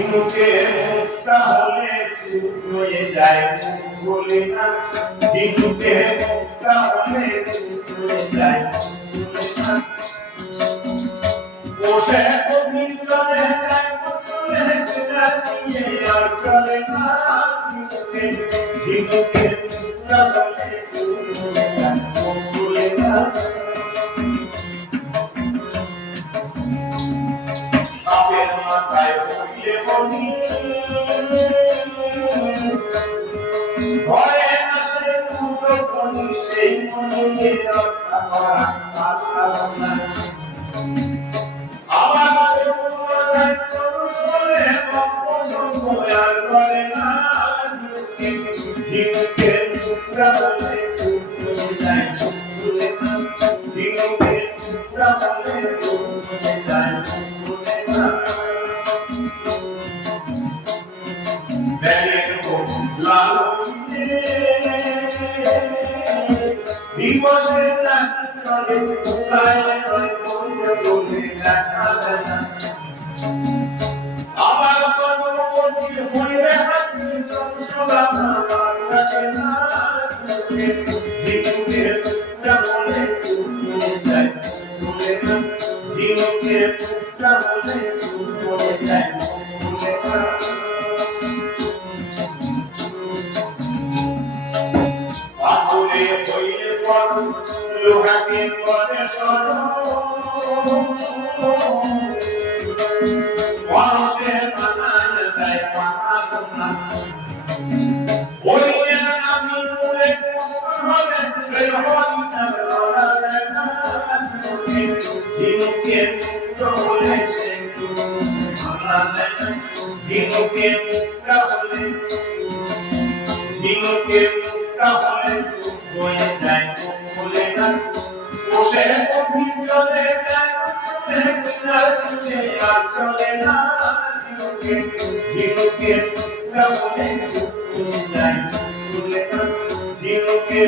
ঝিনুকে মুক্তা হলে চুপ হয়ে যায় বলে না ঝিনুকে মুক্তা হলে চুপ হয়ে যায় বসে কবিতরে চলে চিরাচিয়ে আর চলে না ঝিনুকে মুক্তা হলে চুপ হয়ে যায় বলে না বাপের মাথায় বইলে বনি ঘরে আসে দুটো খনি সেই মনে রক্ষা করা আল্লাহ আবার পুরুষে বঙ্গবন্ধুয়ার করে না ঝিনুকে টুকরা বলে চুপ যায় ঝিনুকে টুকরা বলে চুপ যায় দিবসের রাতে কোথায় বলে দেখা যায় না আবার কর্মপতি হয়ে হাতে চঞ্চলা লাগে না ঝিনুকে টুকরা বলে চলে যায় চলে না ঝিনুকে টুকরা বলে চলে যায় চলে না পাথরে হইলে পর লোহাকে পরে সরো মানুষের বানায় যায় পাহাড় ওইলে আমি বলে হবে সেই হরিণার লড়াই না ঝিনুকে টুকরা হলে সে ঝিনুকে টুকরা হলে ঝিনুকে টুকরা হলে হয়ে যায় বলে না বসে কবিতরে চলে আর চলে না ঝিনুকে টুকরা হলে যায় বলে না ঝিনুকে